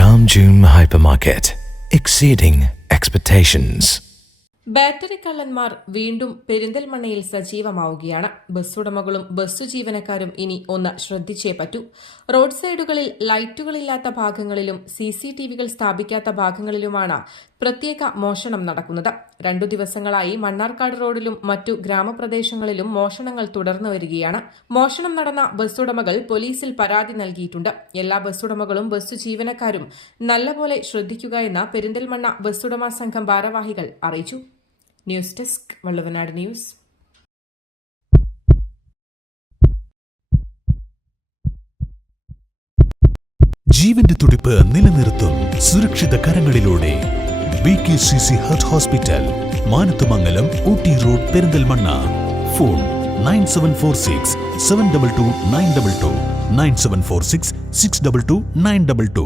Jam Hypermarket, exceeding expectations. Battery കള്ളന്മാർ വീണ്ടും പെരിന്തൽമണ്ണയിൽ സജീവമാവുകയാണ്. ബസ് ഉടമകളും ബസ്സു ജീവനക്കാരും ഇനി ഒന്ന് ശ്രദ്ധിച്ചേ പറ്റൂ. റോഡ് സൈഡുകളിൽ ലൈറ്റുകളില്ലാത്ത ഭാഗങ്ങളിലും സി സി ടി വികൾ സ്ഥാപിക്കാത്ത ഭാഗങ്ങളിലുമാണ് പ്രത്യേക മോഷണം നടക്കുന്നത്. രണ്ടു ദിവസങ്ങളായി മണ്ണാർക്കാട് റോഡിലും മറ്റു ഗ്രാമപ്രദേശങ്ങളിലും മോഷണങ്ങൾ തുടർന്നു വരികയാണ്. മോഷണം നടന്ന ബസ്സുടമകൾ പോലീസിൽ പരാതി നൽകിയിട്ടുണ്ട്. എല്ലാ ബസ്സുടമകളും ബസ് ജീവനക്കാരും നല്ലപോലെ ശ്രദ്ധിക്കുക എന്ന് പെരിന്തൽമണ്ണ ബസ്സുടമ സംഘം ഭാരവാഹികൾ അറിയിച്ചു. News desk Valluvanad news. ജീവന്റെ തുടിപ്പ് നിലനിർത്തും സുരക്ഷിത കരങ്ങളിലൂടെ. Hospital road Perinthalmanna. ഫോൺ